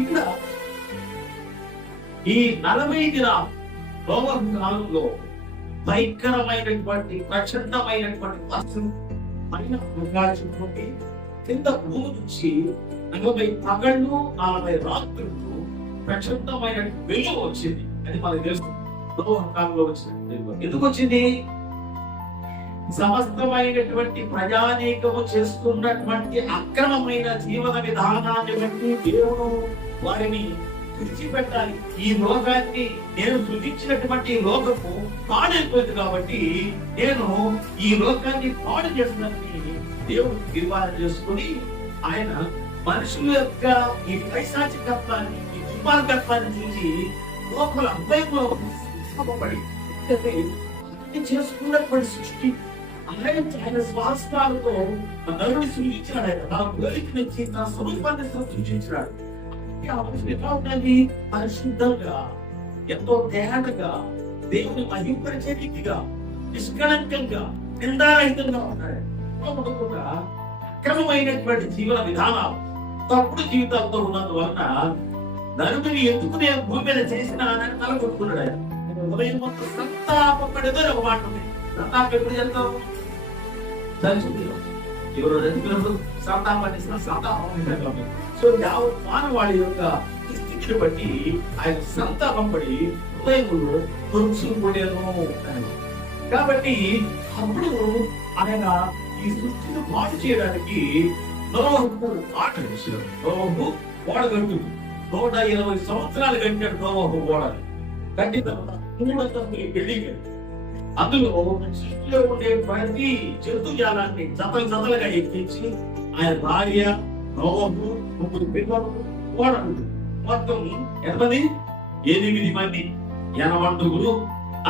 ఇక్కడ ఈ 40 దినాలు నోవహు కాలంలో భయంకరమైనటువంటి ప్రచండమైనటువంటి వర్షం పైన ఆకాశం నుండి కింద భూమి నుంచి 40 పగళ్ళు 40 రాత్రులు ప్రచండమైన వెలుగు వచ్చింది. అది మనకు తెలుసు. నోవహు కాలంలో వచ్చింది. ఎందుకు వచ్చింది? సమస్తమైనటువంటి ప్రజానీకము చేస్తున్నటువంటి అక్రమమైన జీవన విధానాన్ని బట్టి దేవుడు వారిని విడిచిపెట్టాలి. ఈ లోకాన్ని నేను సృజించినటువంటి లోకము పాడైపోయింది కాబట్టి నేను ఈ లోకాన్ని పాడు చేసినని దేవుడు తీర్మానం చేసుకుని ఆయన మనుషుల యొక్క ఈ పైశాచికత్వాన్ని, ఈ దుర్మార్గత్వాన్ని చూసి లోపల అభయంలో పడి చేసుకున్నటువంటి సృష్టి ఆయన స్వాస్థాలతో నరుని సృష్టించాడు. ఆయన నా గలికి నుంచి నా స్వరూపాన్ని సృష్టించాడు. ఎలా ఉండాలి? పరిశుద్ధంగా, ఎంతో తేటగా, దేవుని మహింపరిచే రీతిగా, నిష్కళంకంగా, నిందారహితంగా ఉన్నాడు. అక్రమమైనటువంటి జీవన విధానాలు, తప్పుడు జీవితాలతో ఉన్నందువలన నరుడిని ఎందుకు నేను భూమి మీద చేసిన అని తలకొట్టుకున్నాడు. ఆయన ఉదయం మొత్తం సంతాపపడేదో ఒక మాట ఉంది. సంతాపం ఎప్పుడు చేస్తాం? ఎవరు చనిపోయినప్పుడు సంతాపాన్ని సంతాపం. సో మానవాళి యొక్క స్థితిని బట్టి ఆయన సంతాపం పడి హృదయంలో పొరుచుకునేను. కాబట్టి అప్పుడు ఆయన ఈ సృష్టిని పాటు చేయడానికి నోవహుకు ఆట వేశాడు. నోవహు ఓడ కట్టింది. 120 సంవత్సరాలు కట్టాడు నోవహు ఓడని. కట్టిన తర్వాత 300 బిల్డింగ్. అందులో సృష్టిలో ఉండే ప్రతి జంతుజాలాన్ని జతలుగా ఎక్కించి ఆయన భార్య, నోవహు, 3 పిల్లలు, ఓడలు మొత్తం 8 మంది యనవంతులు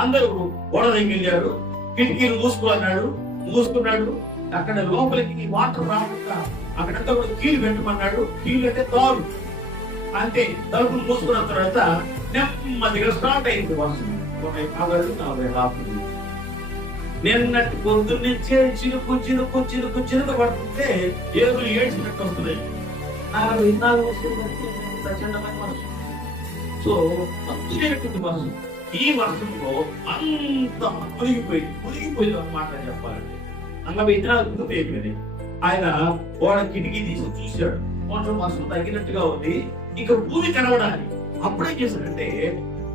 అందరూ ఓడ దగ్గరికి వెళ్ళారు. కిటికీలు మూసుకున్నాడు. అక్కడ లోపలికి వాటర్ రాకుండా అక్కడంతా కూడా కీలు పెట్టమన్నాడు. కీలు అంటే తారు అంతే. తలుపులు మూసుకున్న తర్వాత నెమ్మదిగా స్టార్ట్ అయింది వర్షం. 40 రాత్రులు నిన్నటి పొద్దున్నుంచే చినుకు పడుతుంటే ఏరులు ఏడ్చినట్టు వస్తున్నాయి. 40 వస్తుంది. సో అద్భుతమైనటువంటి వర్షం. ఈ వర్షంలో అంత మునిగిపోయింది అన్నమాట చెప్పాలంటే. 40 దినాలు పూర్తయిపోయింది. ఆయన ఓడ కిటికీ తీసి చూశాడు. కొంచెం వర్షం తగ్గినట్టుగా ఉంది. ఇక భూమి కనబడాలి. అప్పుడేం చేశాడంటే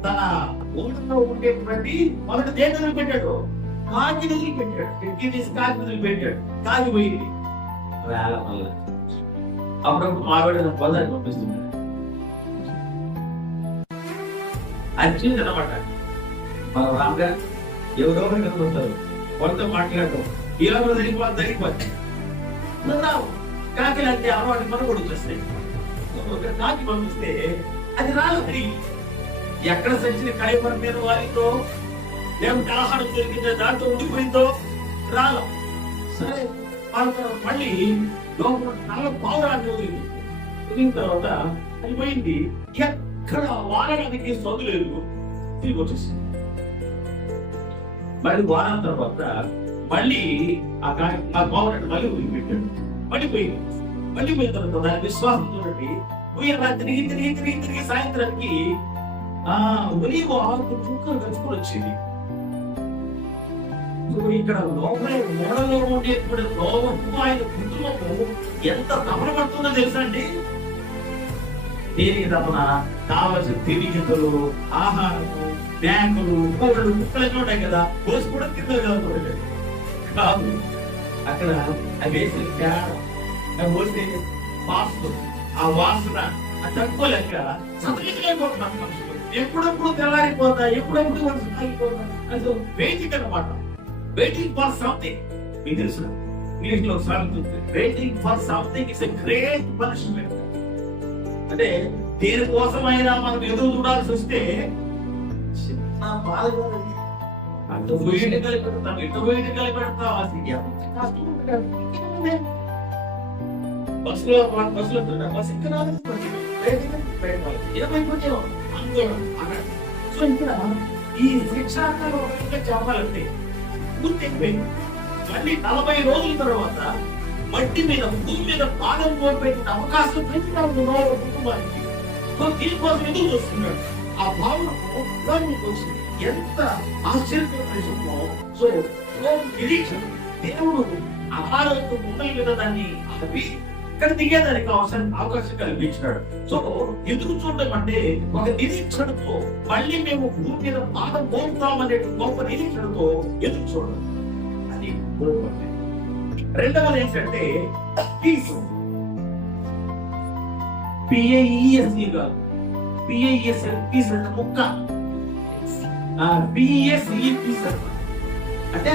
తన ఊళ్ళో ఉండేటువంటి మొదటి దేశాలు పెట్టాడు. కాకి వదిలి పెట్టాడు. కిటికీ తీసి కాకి వదిలి పెట్టాడు. కాకి పోయింది. వేల వల్ల అప్పుడప్పుడు మావిడ పొలాన్ని పంపిస్తున్నాడు. అది చూసి అనమాట మన రామ్గా ఎవరో కనుకుంటారు. వాళ్ళతో మాట్లాడటం ఇలా జరిగిపోతుంది. కాకి అంటే అలవాటు మనం కూడా వచ్చేస్తాయి. కాకి పంపిస్తే అది రాలి ఎక్కడ సచ్చిన కాయపర మీద వారితో లేకపోతే ఆహారం దొరికిందో దాంతో ఉండిపోయిందో రాల. సరే మళ్ళీ నల్ల పావురాన్ని వదిలిన తర్వాత అది పోయింది. ఎక్కడ వారడానికి సొంత లేదు. తిరిగి వచ్చేసింది. మళ్ళీ వారం తర్వాత మళ్ళీ ఆ పావురాన్ని మళ్ళీ వదిలిపెట్టాడు. మళ్ళీ పోయిన తర్వాత దాని విశ్వాసంతో తిరిగి సాయంత్రానికి ఒలివ ఆకు చుక్కలు కలుసుకొని వచ్చింది. ఇక్కడ లోపల ఓడలో ఉండేటువంటి నోవహు ఆయన కుటుంబము ఎంత తపనపడుతుందో తెలుసా అండి? దేనికి తపన? కావలసిన తిరిగితలు, ఆహారము, మేకలు, కోళ్ళు, ముక్కలు ఉంటాయి కదా, కోసి కూడా కింద కాదు. అక్కడ అవి వేసిన తేడా, అవి పోసే వాసన, ఆ వాసన తట్టుకోలేక చదివిపోతున్నాను మనుషులు. ఎప్పుడప్పుడు తెల్లారిపోతా, ఎప్పుడప్పుడు మనసు ఆగిపోతా. అది వెయిటింగ్ అన్నమాట. Waiting for something. మీకు తెలుసు ఇంగ్లీష్ లో waiting for something is a great punishment. అంటే దేనికోసమైనా మనం ఎదురు చూడాల్సి వస్తే చిన్న బాధ. అటు పోయిన కలిపెడతాం, ఇటు పోయిన కలిపెడతాం. అది ఎంత కష్టం ఉంటుంది. బస్సులో బస్సు ఇక్కడ సో ఇక్కడ ఈ శిక్షాకాలం చెప్పాలంటే పూర్తయిపోయింది. మళ్ళీ 40 రోజుల తర్వాత మట్టి మీద, భూమి మీద పాదం మోపెట్టిన అవకాశం పెంచుతారు కుటుంబానికి. సో దీనికోసం ఎదురు చూస్తున్నాడు. ఆ భావనకు దానికి వచ్చింది. ఎంత ఆశ్చర్యకరమైన విషయమో. సో నిరీక్షణ దేవుడు ఆహారంతో ముందల మీద దాన్ని ఆపి ఇక్కడ దిగేదానికి అవకాశం కల్పించినాడు. సో ఎదురు చూడడం అంటే ఒక నిరీక్షణతో మళ్ళీ మేము భూమి మీద పాదం మోపుతామనే గొప్ప నిరీక్షణతో ఎదురు చూడడం, అది గొప్ప. రెండవది ఏంటంటే పీస్. పిఏఈఎస్ఈ కాదు, పిఏఈఎస్ఎల్ పీస్ అంటే ముక్క. పిఎస్ఈ పీస్ అంటే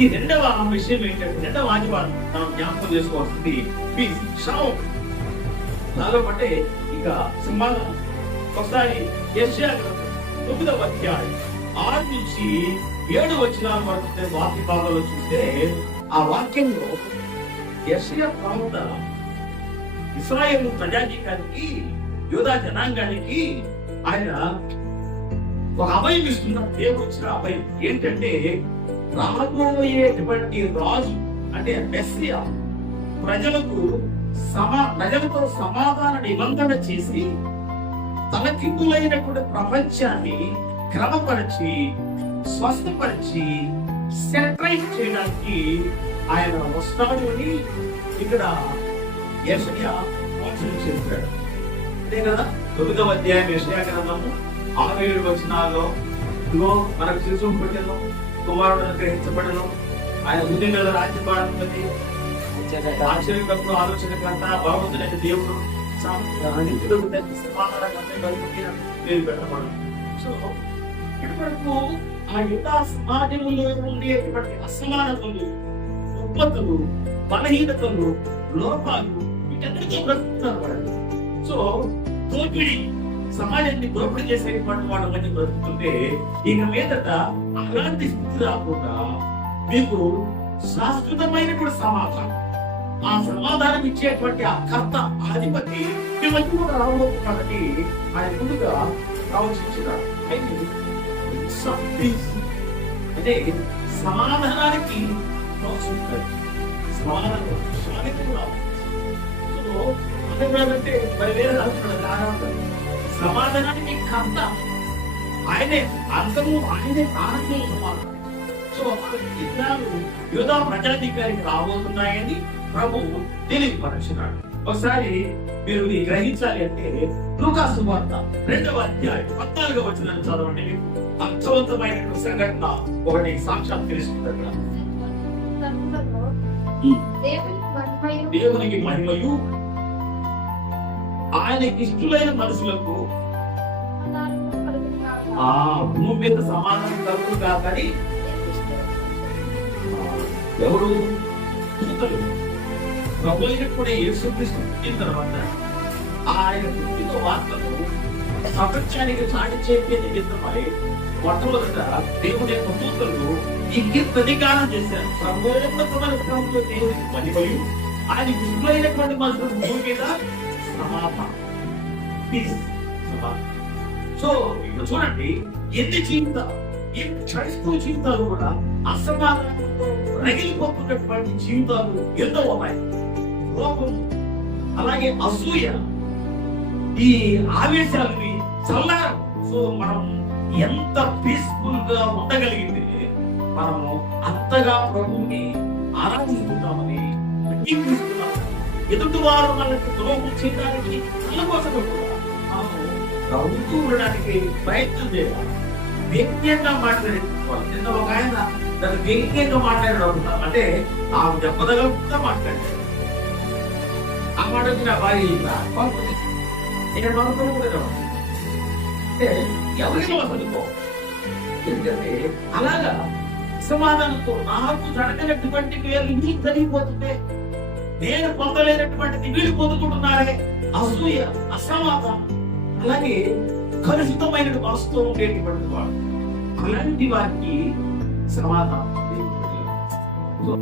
ఈ రెండవ విషయం ఏంటంటే, రెండవ ఆదివారం మనం జ్ఞాపకం చేసుకోవాల్సింది పీస్, శ్రమం. దానిలో బట్టే ఇక సమాధానం. ఒకసారి యెషయా గ్రంథం 9వ అధ్యాయం 6 నుంచి 7 వచనాల వరకు వాక్య భాగాల్లో చూస్తే, ఆ వాక్యంలో యెషయా ప్రవక్త ఇశ్రాయేలు ప్రజానీకానికి, యూదా జనాంగానికి ఆయన ఒక అభయం ఇస్తున్నారు. దేవుడు ఇచ్చిన అభయం ఏంటంటే, రాబోయేటువంటి రాజు అంటే మెస్సియా ప్రజలతో సమాధాన నిబంధన చేసి తలకిందులైనటువంటి ప్రపంచాన్ని క్రమపరిచి స్వస్థపరిచి సెటరైజ్ చేయడానికి ఆయన వస్తాడు అని ఇక్కడ యెషయా వచనం చెప్పాడు. అంతే కదా. 9వ అధ్యాయం యెషయా గ్రంథము 6-7 వచనాల్లో మనకు శిశువు పుట్టెను, కుమారుడు గ్రహించబడను, ఆయన బుద్ధి మీద రాజ్యభారం ఉన్నది, ఆశ్చర్యకరుడు, ఆలోచనకర్త, భగవంతుడైన దేవుడు, పేరు పెట్టబడు. సో ఇప్పటివరకు ఆ యుద్ధ సమాజంలో ఉండేటువంటి అసమానతలు, ఉత్పత్తులు, బలహీనతలు, లోపాలు, వీటన్నిటితో బ్రతుకుతున్నారు వాళ్ళు. సో దోపిడి, సమాజాన్ని దోపిడీ చేసేటువంటి వాళ్ళ మధ్య బ్రతుకుతుంటే, ఇక మీదట అలాంటి స్థితి రాకుండా మీకు శాశ్వతమైనటువంటి సమాధానం, ఆ సమాధానం ఇచ్చేటువంటి ఆ కర్త, ఆధిపతి మీ మధ్య కూడా రాబోతున్నది ఆయన ముందుగా ఆలోచించినాడు. అంటే సమాధానానికి సమాధానం అంటే మరి వేరే రాస్తున్నాడు. సమాధానానికి కర్త ఆయనే, అంతము ఆయనే, ఆనందం సమాధానం. సో ఇద్దరు యూదా ప్రజాధికారికి రాబోతున్నాయని ప్రభు తెలియపరచున్నాడు. ఒకసారి మీరు ఇది గ్రహించాలి అంటే లూకా సువార్త 2వ అధ్యాయం 14వ వచనాన్ని చదవండి. అర్థవంతమైన సంఘటన ఒకటి సాక్షాత్కరిస్తుంది. దేవునికి మహిమయు ఆయనకి ఇష్టమైన మనుషులకు ఆ భూమి మీద సమాధానం కలుగును కాకని ఎవరు దూతలు ప్రభు అయినప్పుడే యేసుక్రీస్తు పుట్టిన తర్వాత ఆయన పుట్టిన వార్తను ప్రపంచానికి చాటి చెప్పే నిమిత్తమై మొట్టమొదట దేవుని యొక్క దూతలు ఈ కీర్తనిగానం చేశారు. సర్వోన్నతమైన స్థలంలో దేవునికి మహిమయు ఆయన ఇష్టమైనటువంటి మనుషులు భూమి మీద సమాధానం. సో ఇక్కడ చూడండి, ఎన్ని జీవితాలు, ఈ క్రైస్తవ జీవితాలు కూడా అసమాధానంతో రగిలిపోతున్నటువంటి జీవితాలు ఎన్నో ఉన్నాయి. కోపం, అలాగే అసూయ, ఈ ఆవేశాలని చల్లారం. సో మనం ఎంత పీస్ఫుల్ గా ఉండగలిగితే మనము అంతగా ప్రభువుని ఆరాధిస్తున్నామని అంగీకరిస్తున్నాము. ఎదుటి వారు మనకి ద్రోహం చేయడానికి కోసం కూడా మనము ప్రభుత్వం ఉండడానికి ప్రయత్నం చేయాలి. వ్యక్తిగతంగా మాట్లాడేసుకోవాలి. నిన్న ఒక ఆయన దాన్ని వ్యక్తిగతంగా మాట్లాడడం అంటే ఆమె దెబ్బతగలుగుతా మాట్లాడాడు. ఆ మాట వచ్చిన భార్య నేను అనుకోకూడదు అంటే ఎవరికి వసలుకో. ఎందుకంటే అలాగా సమాధానంతో నాకు జరగనటువంటి పేర్లు మీకు జరిగిపోతుంటే, నేను పొందలేనటువంటిది వీళ్ళు పొందుకుంటున్నారే, అసూయ, అసమాధానం, అలాగే కలుషితమైన మనసుతో ఉండేటువంటి వాడు, అలాంటి వారికి సమాధానం